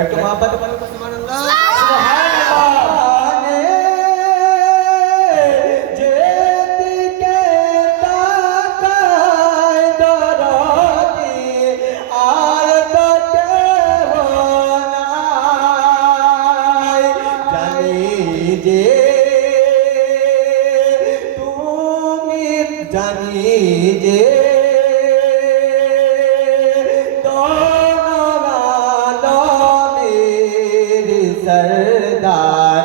একটু মহব্বতে বলো তো সুবহানাল্লাহ। জানি যে सरदार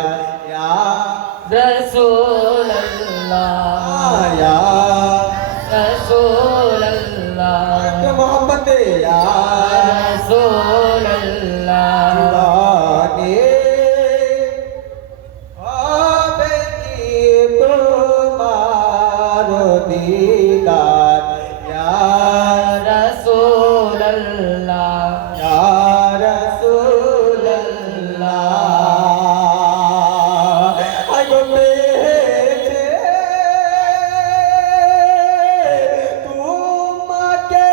या रसूल अल्लाह या रसूल अल्लाह मोहब्बत या रसूल अल्लाह दीवाने ख्वाब की तुम्हारो दीदार या रसूल अल्लाह या रसूल अल्लाह आगो पेचे तुम्हाके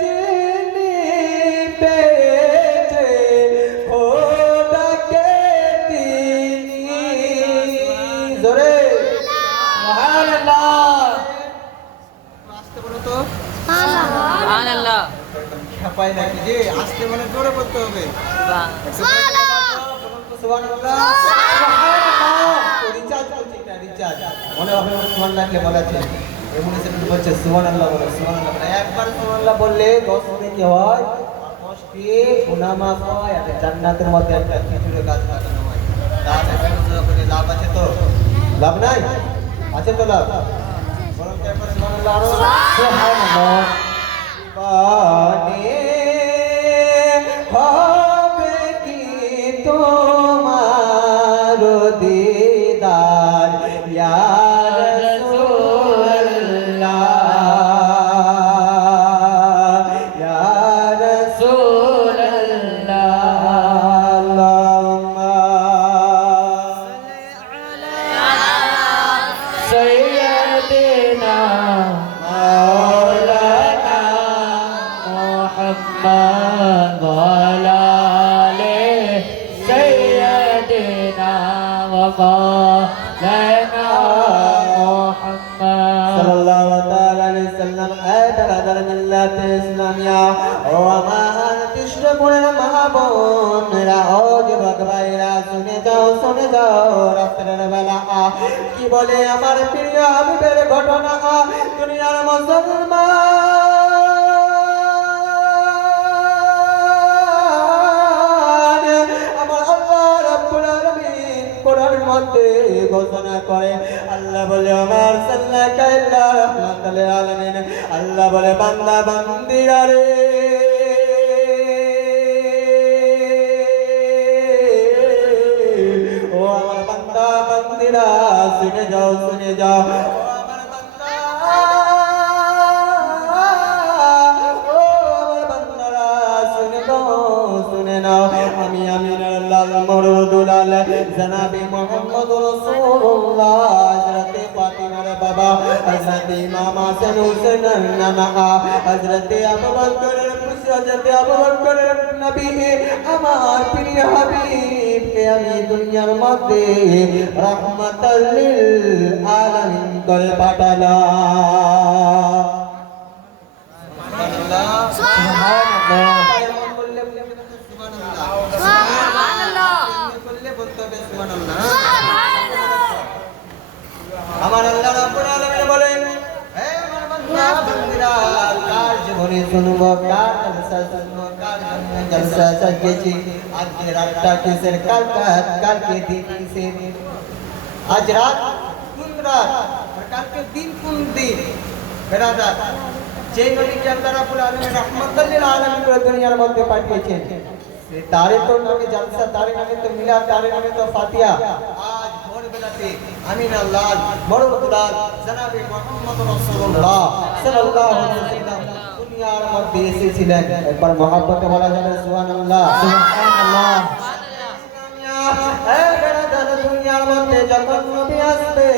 जिनी पेचे खुदा के दीनी जोरे सुभान अल्लाह আসতে বলো তো। सुभान अल्लाह খেপাই নাকি যে আসতে মানে জোরে বলতে হবে। সুবহানাল্লাহ। রিচার্জ করছি এটা রিচার্জ। মনে হবে সুবহান লাগলে বলা আছে। এমনি সেটা বলছে সুবহানাল্লাহ বলো সুবহানাল্লাহ বলো। একবার সুবহানাল্লাহ বললে 10 নেকি হয়। আর 10টি গুনাহ মাফ হয় আর জান্নাতের মধ্যে একটা খেজুরের গাছ লাগানো হয়। তাহলে সুবহানাল্লাহ বলে লাভ আছে তো? লাভ নাই? আছে তো লাভ? বলো তো একবার সুবহানাল্লাহ আরো। সুবহানাল্লাহ। दीवाने ख्वाब की तुम्हारो दीदार या रसूल अल्लाह या रसूल अल्लाह अल्लाहुम्मा सय्यदना मौलाना मुहम्मद वाला ले सय्यदना व मौलाना मुहम्मद सल्लल्लाहु अलैहि वसल्लम ऐतरादर मिल्लत इस्लामिया ओ महान कृष्णपुरेर महाबोन मेरा ओ যুবক ভাইরা শুনে যাও রাতের বেলা কি বলে আমার প্রিয় হাবিবের ঘটনা দুনিয়ার মুসলমান আমার আল্লাহ রাব্বুল আলামিন কোরআনের মধ্যে ঘোষণা করে আল্লাহ বলে আমার সাল্লাকা ইল্লা রাহমাতাল আলামিন আল্লাহ বলে বান্দা বান্দিরা রে ও আমার বান্দা বান্দিরা শুনে যাও ও আমার বান্দা ও আমার বান্দারা শুনে নাও আমি আমিনুল লাল মরদুল আল জনাবে মুহাম্মদ রাসূলুল্লাহ হযরতে ফাতিমার বাবা হযরতে ইমাম হাসান হোসেন নানা হযরতে আবু বকরের পুত্র হযরতে আবু বকরের নবী আমার প্রিয় হাবিবকে আমি দুনিয়ার মধ্যে রাহমাতাল লিল আলামিন করে পাঠালাম সুবহানাল্লাহ সুবহানাল্লাহ বললে সুবহানাল্লাহ সুবহানাল্লাহ বললে বলতে হবে সুবহানাল্লাহ আমার আল্লাহ রাব্বুল আলামিন বলেন হে আমার বান্দা বান্দিরা কার জীবনে শুনবো কার জলসা শুনবো কার জন্য জলসা সাজিয়েছি আজকে রাতটা কিসের কালকে দিন কিসের আজ রাত কোন রাত আর কালকে দিন কোন দিন বেরাদার যে নবীকে আল্লাহ রাব্বুল আলামিন রাহমাতাল লিল আলামিন করে দুনিয়ার মধ্যে পাঠিয়েছেন সে তারে তো নামে জলসা তারে নামে তো মিলাদ তারে নামে তো ফাতিহা আজ ভোরবেলাতে আমিনুল লাল মরদুলাল জনাবে মুহাম্মদ রাসূলুল্লাহ সাল্লাল্লাহু আলাইহি ওয়াসাল্লাম দুনিয়ার মধ্যে এসেছিলেন একবার মহব্বতে বলা যাবে সুবহানাল্লাহ সুবহানাল্লাহ দুনিয়ার মধ্যে যখন নবী আসবে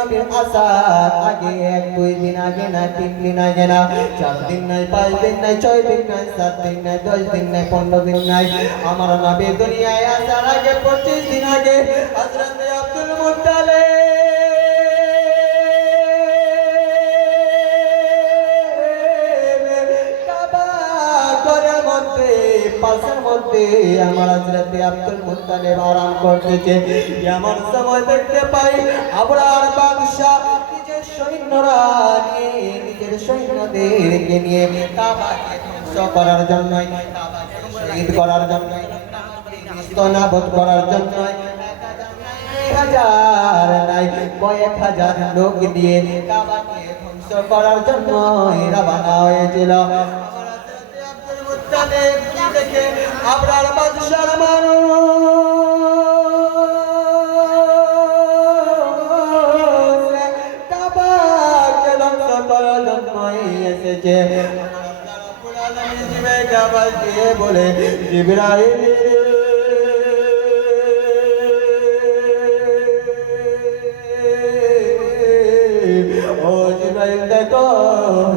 নবীর আসার আগে 1-2 দিন আগে না 3 দিন আগে না 4 দিন নাই 5 দিন নাই 6 দিন নাই 7 দিন নাই 10 দিন নাই 15 দিন নাই আমার নবী দুনিয়ায় আসার আগে 25 দিন আগে হযরত আব্দুল মুত্তালিব পাশের মধ্যে আমার হযরত আব্দুল মুত্তালিব আরাম করতেছে এমন সময় দেখতে পাই আবরার বাদশা নিজের সৈন্যরা নিয়ে নিজের সৈন্যদেরকে নিয়ে কাবাকে ধ্বংস করার জন্য কাবাকে শহীদ করার জন্য নিস্তনাবুদ করার জন্য 1000 নাই কয়েক হাজার লোক দিয়ে কাবাকে ধ্বংস করার জন্য রওনা হয়েছিল দেখে আবরার বাদশার মানুষ কাবাকে ধ্বংস করার জন্যই এসেছে কাবা দিয়ে বলে জিবরাইল ও জিবরাইল দেখো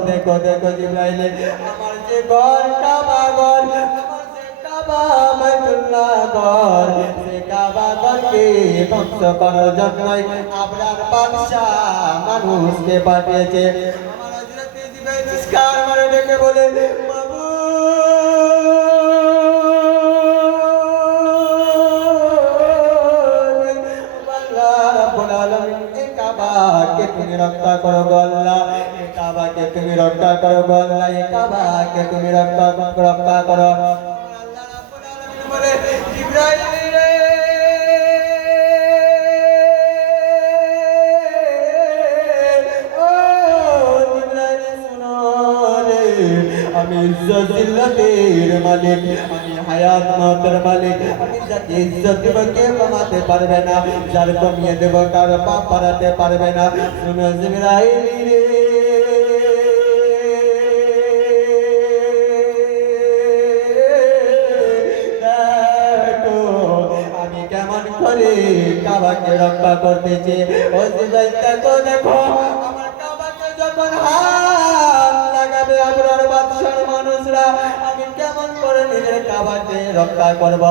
দেখো দেখো জিবরাইল আমার যে ঘর কাবা ঘর আমার যে কাবা বাইতুল্লাহ ঘর সে কাবা ঘরকে ধ্বংস করার জন্যই আবরার বাদশা মানুষকে পাঠিয়েছে আমার হযরত জিবরাইল চিৎকার করে ডেকে বলে কাবাকে তুমি রক্ষা করো গো আল্লাহ এই কাবাকে তুমি রক্ষা করো গো আল্লাহ এই কাবাকে তুমি রক্ষা করো আল্লাহ রাব্বুল আলামিন বলে জিবরাইল রে ও জিবরাইল শুনো রে আমি ইজ্জত জিল্লাতের মালিক আমি হায়াত মওতের মালিক আমি যাকে ইজ্জত দেব কে কমাতে পারবে না যার কমিয়ে দেব কার পাপ বাড়াতে পারবে না শুনো জিবরাইল রে দেখো আমি কেমন করে কাবাকে রক্ষা করতেছি ও জিবরাইল দেখো দেখো আমার কাবাকে যখন হাত লাগাবে আবরার বাদশার মানুষরা আমি কেমন করে নিজের কাবাকে রক্ষা করব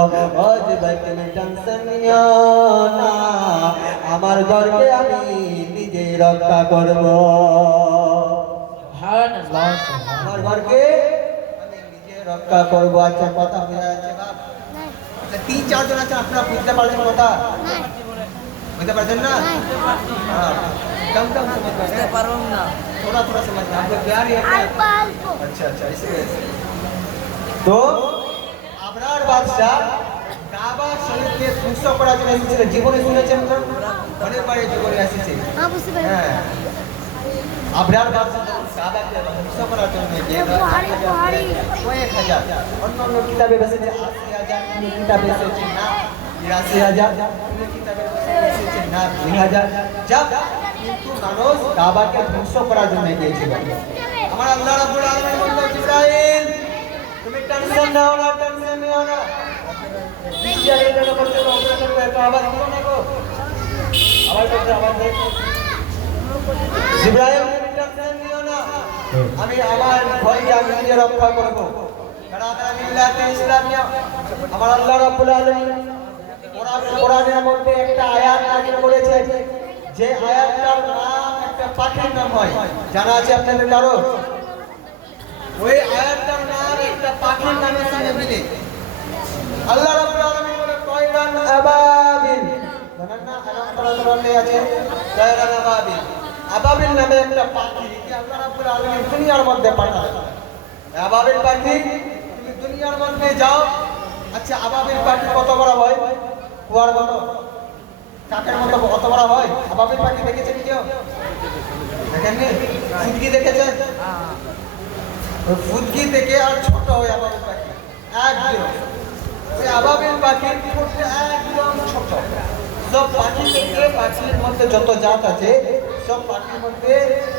ও জিবরাইল তুমি টেনশন নিও না আমার ঘরকে আমি নিজে রক্ষা করব আমার ঘরকে আমি নিজে রক্ষা করব আচ্ছা কথা বোঝা যাচ্ছে বাপ আচ্ছা 3-4 জন আছে আপনারা বুঝতে পারছেন কথা বুঝতে পারছেন না হ্যাঁ कम कम समझ में है थोड़ा थोड़ा समझ में आपको प्यार ही है अच्छा अच्छा इसलिए तो আবরার বাদশা কাবা শরীফকে ধ্বংস করার জন্য এসেছিল জীবনে শুনেছেন তো অনেকবারে জীবনে এসেছে হ্যাঁ আবরার বাদশা কাবাকে ধ্বংস করার জন্য কয়েক হাজার অন্য অন্য কিতাবে এসেছে 80,000 কোন কিতাবে এসেছে না 83,000 কোন কিতাবে এসেছে না 2,000 যা কিন্তু মানুষ কাবাকে ধ্বংস করার জন্য গিয়েছিল আমার আল্লাহ রাব্বুল আলামিন বললেন জিবরাইল তুমি টেনশন নাও না টেনশন নিও না বিচারে যেন করতে অপারেশন করে তো আবার দিও না গো আবার করতে আবার দেখ জিবরাইল তুমি টেনশন নিও না আমি আমার ঘরকে আমি নিজে রক্ষা করব কারণ আমি মিল্লাতে ইসলামিয়া আমার আল্লাহ রাব্বুল আলামিন কোরআনের মধ্যে একটা আয়াত নাযিল করেছে যে আয়াতটার নাম একটা পাখির নাম হয় জানা আছে আপনাদের কারো ওই আয়াতটার নাম একটা পাখির নামের সঙ্গে মিলে আল্লাহ রাব্বুল আলামিন বলে তায়রান আবাবিল জানেন না আয়াতটা আছে তায়রান আবাবিল আবাবিল নামে একটা পাখি কি আল্লাহ রাব্বুল আলামিন দুনিয়ার মধ্যে পাঠায় আবাবিল পাখি তুমি দুনিয়ার মধ্যে যাও আচ্ছা আবাবিল পাখি কত বড় হয় কুয়ার মতো কাকের মতো কত বড় হয় আবাবিল পাখি দেখেছেন কেউ দেখেননি ফুটকি দেখেছেন ফুটকি থেকে আর ছোট হয় আবাবিল পাখি একদম ওই আবাবিল পাখির ঠোঁটটা একদম ছোট সব পাখি থেকে পাখির মধ্যে যত জাত আছে সব পাখির মধ্যে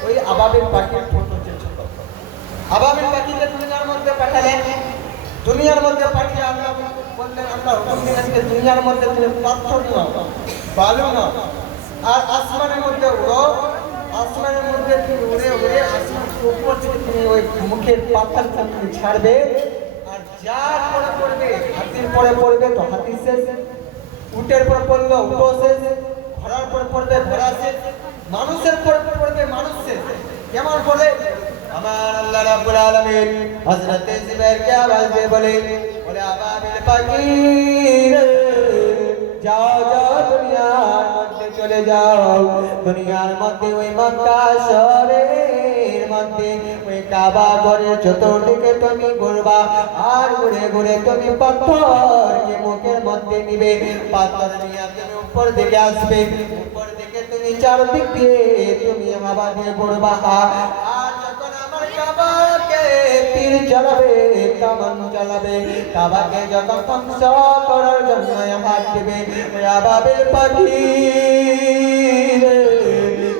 ওই আবাবিল পাখির ঠোঁট হচ্ছে ছোট আবাবিল পাখিকে দুনিয়ার মধ্যে পাঠালেন দুনিয়ার মধ্যে পাঠিয়ে আল্লাহ বললেন আল্লাহ হুকুম দিলেন যে দুনিয়ার মধ্যে তুমি পাথর নাও বালু নাও আর আসমানের মধ্যে উড়ো, আসমানের মধ্যে তুমি উড়ে উড়ে আসমান উপর থেকে তুমি ওই মুখের পাতার তুমি ছাড়বে, আর যার পরে পড়বে হাতির পরে পড়বে তো হাতি শেষ, উটের পর পড়লো উটো শেষ, ঘোড়ার পর পড়বে ঘোড়া শেষ, মানুষের পর পড়বে মানুষ শেষ। কেমন বলে আমার আল্লাহ রাব্বুল আলামিন হযরত জিবরাইলকে আওয়াজ দিয়ে বলে আবাবিল পাখি রে, যাও যাও দুনিয়ার মধ্যে চলে যাও, দুনিয়ার মধ্যে ওই মক্কা শহরের মধ্যে ওই কাবা ঘরের চতুর্দিকে তুমি ঘুরবা, আর ঘুরে ঘুরে তুমি পাথরকে মুখের মধ্যে নিবে, পাথর নিয়ে তুমি উপর দিকে আসবে, উপর দিকে তুমি চারদিক দিয়ে তুমি আবার দিয়ে ঘুরবা, আর যখন আমার কাবাকে তীর চালাবে, কামান চালাবে, কাবাকে যখন ধ্বংস করার জন্য হাত দিবে, ওই আবাবিল পাখি রে,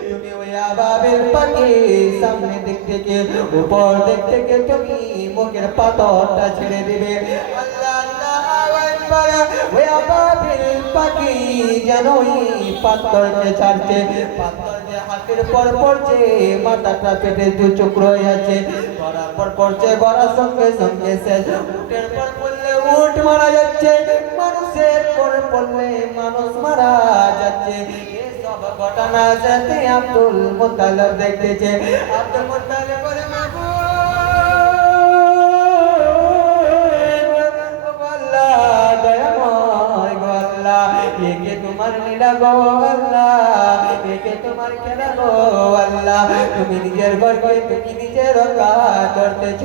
তুমি ওই আবাবিল পাখি সামনে দিক থেকে উপর দিক থেকে তুমি মুখের পাথরটা ছেড়ে দিবে। আল্লাহ আল্লাহু আকবার। ওই আবাবিল পাখি যেন ওই পাথরকে ছাড়ছে, পাথর যে হাতের পর পড়ছে, মাথাটা পেটে দু টুকরো হয়ে আছে, গড়ার পর পড়ছে, গড়ার সঙ্গে সঙ্গে শেষ, উটের পর পড়লে উট মারা যাচ্ছে, মানুষের পর পড়লে মানুষ মারা যাচ্ছে। এসব ঘটনা সাথে আব্দুল মুত্তালিব দেখতেছে। আব্দুল মুত্তালিব বলে একে তোমার লীলা গো আল্লাহ, একে তোমার খেলা গো আল্লাহ, তুমি নিজের ঘরকে তুমি নিজে রক্ষা করতেছ।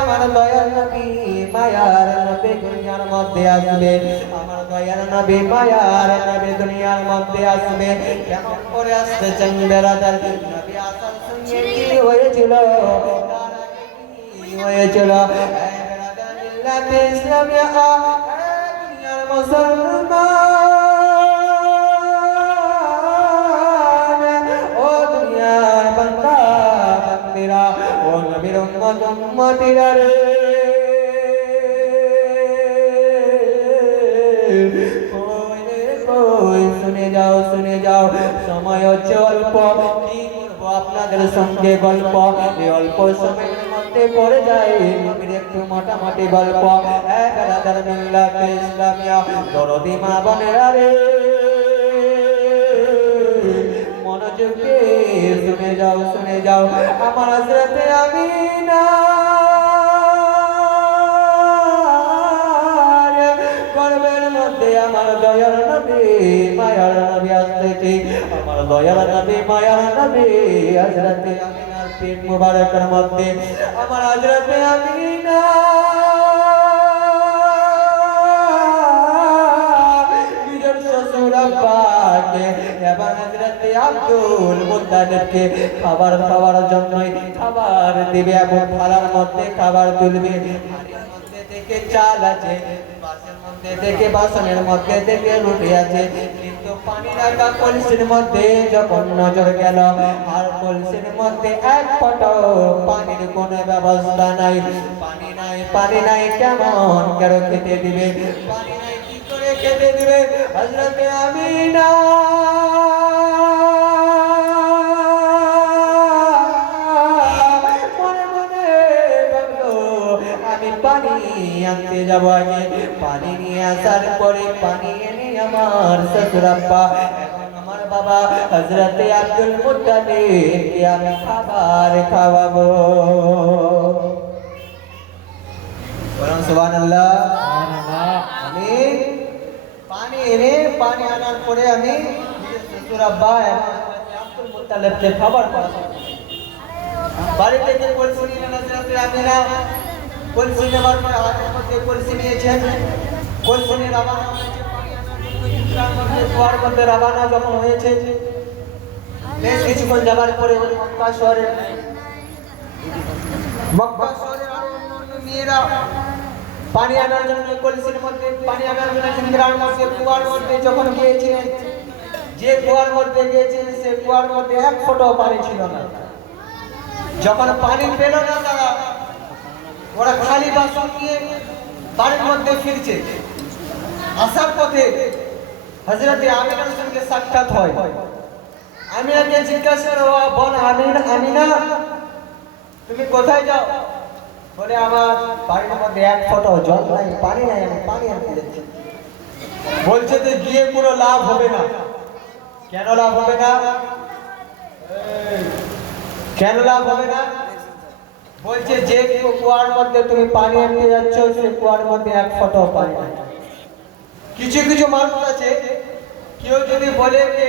আমার দয়ার নবী মায়ার নবী দুনিয়ার মধ্যে আসবে, আমার দয়ার নবী মায়ার নবী দুনিয়ার মধ্যে আসবে। কেমন করে আসবে চন্দ্রাদার নবী আসার সঙ্গে কি হয়েছিল, তার আগে কি হয়েছিল? ইসলামিয়া মুসলমান, ও দুনিয়ার বান্দা বান্দিরা, ও নবীর উম্মত উম্মতিরা রে, কই শুনে যাও শুনে যাও, সময় হচ্ছে অল্প, কি করবো আপনাদের সঙ্গে গল্প, এই অল্প সময়ের মধ্যে পড়ে যায় নবীর একটু মোটামুটি গল্প। বেরাদার মিল্লাত ইসলামিয়া দরদি মা বোনেরা রে, মনোযোগ দিয়ে শুনে যাও শুনে যাও, আমার হযরতে আমিনা গর্ভের মধ্যে আমার দয়ার নবী মায়ার নবী আসতেছে, আমার দয়ার নবী মায়ার নবী হযরতে আমিনার পেট মুবারকের মধ্যে আমার হযরতে আমিনা নিজের শ্বশুর আব্বাকে এবং হযরতে আব্দুল মুত্তালিবকে খাবার খাওয়ার জন্যই খাবার দিবে এবং থালার মধ্যে খাবার তুলবে। থালার মধ্যে থেকে চাল আছে, বাসের মধ্যে থেকে বাসনের মধ্যে থেকে রুটি আছে, কিন্তু পানি রাখা কলসির মধ্যে যখন নজর গেল, আর কলসির মধ্যে এক ফোঁটাও পানির কোনো ব্যবস্থা নাই। পানি নাই পানি নাই কেমন করে খেতে দিবে, পানি নাই কি করে খেতে দিবে? হযরতে আমিনা পানি আনতে যাব, আগে পানি নিয়ে আসার পরে পানি এনে আমার শ্বশুর আব্বা এখন আমার বাবা হযরতে আব্দুল মুত্তালিবকে আমি খাবার খাওয়াবো। বলুন সুবহানাল্লাহ। আমি পানি এনে পানি আনার পরে আমি শ্বশুর আব্বা এবং আব্দুল মুত্তালিবকে খাবার খাওয়াবো। বাড়ি থেকে কলসি নিয়ে হযরতে আমিনা কলসি নেবার পরে হাতের মধ্যে কলসি নিয়েছেন, কলসি নিয়ে রওনা হয়েছে পানি আনার জন্য। ইসরার মধ্যে কুয়ার মধ্যে রওনা যখন হয়েছে, বেশ কিছুক্ষণ যাবার পরে মক্কা শহরের আরো অন্য মেয়েরা পানি আনার জন্য কলসির মধ্যে পানি আনার জন্য ইসরার মধ্যে কুয়ার মধ্যে যখন গিয়েছিলেন, যে কুয়ার মধ্যে গিয়েছিলেন সে কুয়ার মধ্যে এক ফোঁটাও পানি ছিল না। যখন পানি পেল না তারা, ওরা খালি বাসন নিয়ে বাড়ির মধ্যে ফিরছে। আসার পথে হযরতে আমিনার সঙ্গে সাক্ষাৎ হয়। আমিনাকে জিজ্ঞাসা করো, বোন আমিনা তুমি কোথায় যাও? বলে আমার বাড়ির মধ্যে এক ফোঁটা জল নাই, পানি নাই, আমি পানি আনতে যাচ্ছি। বলছে যে গিয়ে কোনো লাভ হবে না। কেন লাভ হবে না? কেন লাভ হবে না? বলছে যে কুয়ার মধ্যে তুমি পানি আনতে যাচ্ছ সে কুয়ার মধ্যে এক ফোঁটাও পানি নাই। কিছু কিছু মানুষ আছে, কেউ যদি বলে যে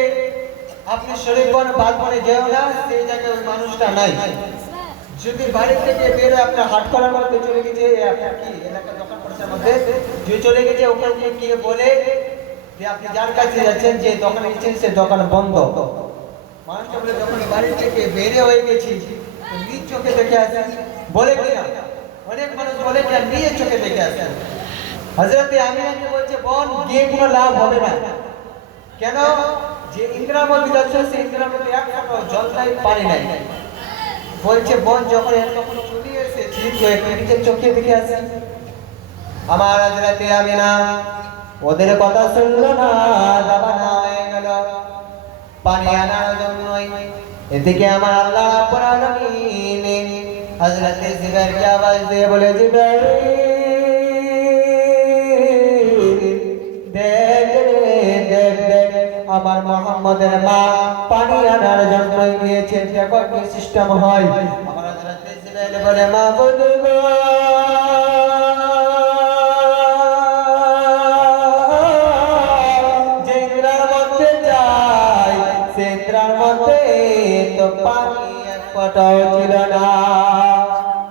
আপনি শরীফগঞ্জ বাদবনে যেও না, সেই জায়গায় ওই মানুষটা নাই। যদি বাড়ি থেকে বেরোয় আপনার হাট করার মধ্যে চলে গেছে, আপনার কি এলাকা দোকান পড়ার মধ্যে যে চলে গেছে, ওখানে গিয়ে বলে যে আপনি যার কাছে যাচ্ছেন যে দোকানে গেছেন সে দোকান বন্ধ। মানুষটা বলে যখন বাড়ি থেকে বেরিয়ে হয়ে গেছি নিজ চোখে দেখে আসেন, বলে কিনা অনেক মানুষ বলে যে নিজের চোখে দেখে আসেন। হযরতে আমিনাকে বলছে বোন গিয়ে কোনো লাভ হবে না। কেন? যে ইন্দ্রার মধ্যে যাচ্ছে সে ইন্দ্রার মধ্যে এক ফোঁটা জল নাই, পানি নাই। বলছে বোন যখন তখন চলে এসেছি তো একটু নিজের চোখে দেখে আসেন। আমার হযরতে আমিনা ওদের কথা শুনলো না, রওনা হয়ে গেল পানি আনার জন্যই। এদিকে আমার আল্লাহ রাব্বুল আলামিন হযরতে জিবরাইলকে আওয়াজ দিয়ে বলে, জিবরাইল দেখ দেখ আমার মুহাম্মদের মা পানি আনার জন্যই গিয়েছে, দেখো কি সিস্টেম হয়। আমার হযরতে জিবরাইল বলে, মা বলে গো যে ইন্দ্রার মধ্যে যাই সে ইন্দ্রার মধ্যে তো পানি এক ফোঁটাও ছিল না,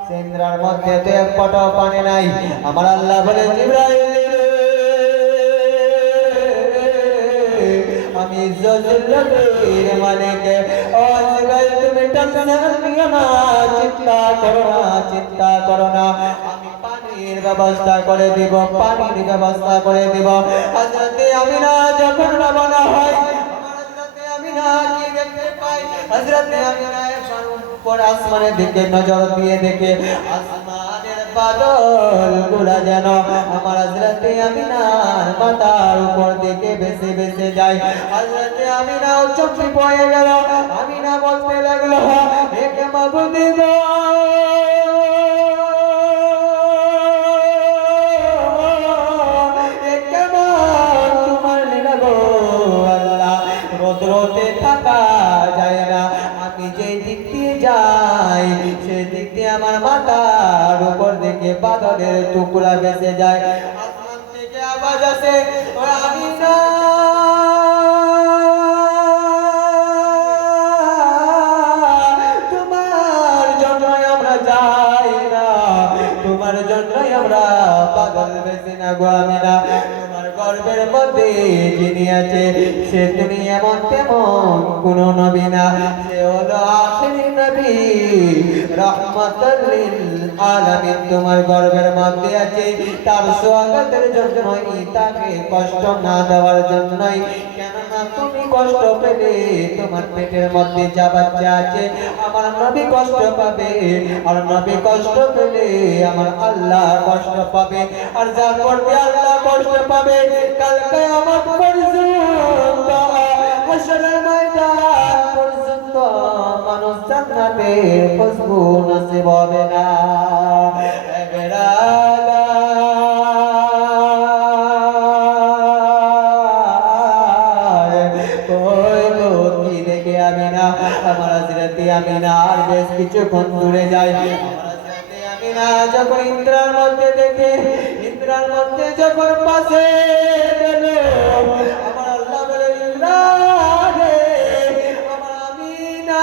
সে ইন্দ্রার মধ্যে তো এক ফোঁটাও পানি নাই। আমার আল্লাহ বলে, জিবরাইল আমি জল্লালের মালিক, ও জিবরাইল তুমি টেনশন নিও না, চিন্তা করো না, চিন্তা করো না, আমি পানির ব্যবস্থা করে দিব, পানির ব্যবস্থা করে দিব। হযরতে আমিনা যখন রওনা হয়, আমার হযরতে আমিনা কি দেখতে পায়? হযরতে আমিনা উপর আসমানের দিকে নজর দিয়ে দেখে আসমানের বাদল গুলা যেন আমার হযরতে আমিনার মাথার উপর দিকে ভেসে ভেসে যায়। হযরতে আমিনাও চমকে পড়ে গেল। আমিনা বলতে লাগলো, হে মাবুদি গো, তোমার লীলা গো আল্লাহ, রোদ্রতে থাকা যায় না, আমি যে দিক দিয়ে যাই সেই দিক দিয়ে আমার মাথার উপর দিকে বাদলের টুকরা ভেসে যায়। আসমান থেকে আওয়াজ আসে, ও আমিনা তোমার জন্যই আমরা যাই না, তোমার জন্যই আমরা পাগল বেশি না গো আমিনা। তোমার গর্বের মধ্যে যিনি আছে সে তুমি এমন তেমন কোন নবী না, সে হলো আখিরি নবী রাহমাতুল লিল আলামিন। তোমার গর্বের মধ্যে আছে, তার স্বাগতের জন্যই, তাকে কষ্ট না দেওয়ার জন্যই। কেননা তুমি কষ্ট পেলে তোমার পেটের মধ্যে যা বাচ্চা আছে আমার নবী কষ্ট পাবে, আর নবী কষ্ট পেলে আমার আল্লাহ কষ্ট পাবে, আর যার করবে আল্লাহ কষ্ট পাবে কাল কিয়ামত পর্যন্ত, হাশরের ময়দান পর্যন্ত মানুষ জান্নাতের খুশবু নসিব হবে না। আমার হযরতে আমিনা আর বেশ কিছুক্ষণ দূরে যায়। আমার হযরতে আমিনা যখন ইন্দ্রার মধ্যে দেখে, ইন্দ্রার মধ্যে যখন পাশে গেল, আমার আল্লাহ বলে, ইন্দ্রা রে আমার আমিনা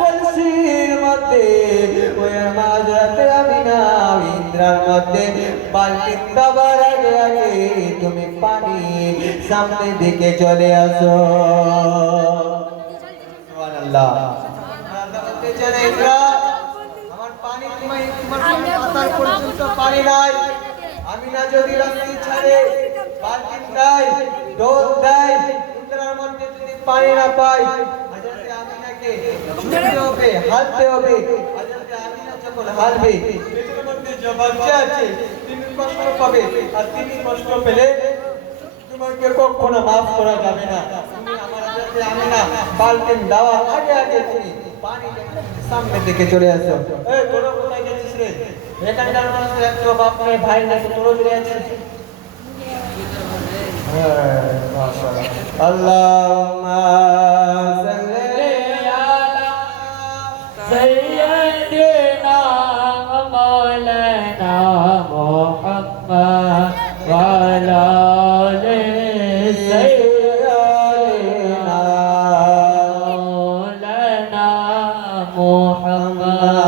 কলসির মধ্যে, ওই আমার হযরতে আমিনা ইন্দ্রার মধ্যে বালতি দেওয়ার আগে আগে তুমি পানি সামনে দিকে চলে আসো। সুবহানাল্লাহ। আমার পানি তোমার মাথার পর্যন্ত পানি নাই। আমিনা যদি রাস্তি ছাড়ে, বালতি দেয়, ডোল দেয়, ইন্দ্রার মধ্যে যদি পানি না পায়, হযরতে আমিনাকে ছুটতে হবে, হালতে হবে। হযরতে আমিনা যখন হালবে, পেটের মধ্যে যে বাচ্চা আছে কষ্ট পাবে আর তুমি কষ্ট পেলে তোমাকে কখনো মাফ করা যাবে না। তুমি আমার কাছে আমি না বালতিন দেওয়ার আগে আগে তুমি পানি সামনে দিকে চলে আসো। এই তোরা কোথায় গেছিস রে? এখানকার মানুষ একটু বাপ নেই ভাই নাই তো তোরা চলে আছিস। হ্যাঁ মাশাআল্লাহ। আল্লাহুম্মা সাল্লি سيدنا مولانا محمد وعلى آل سيدنا مولانا محمد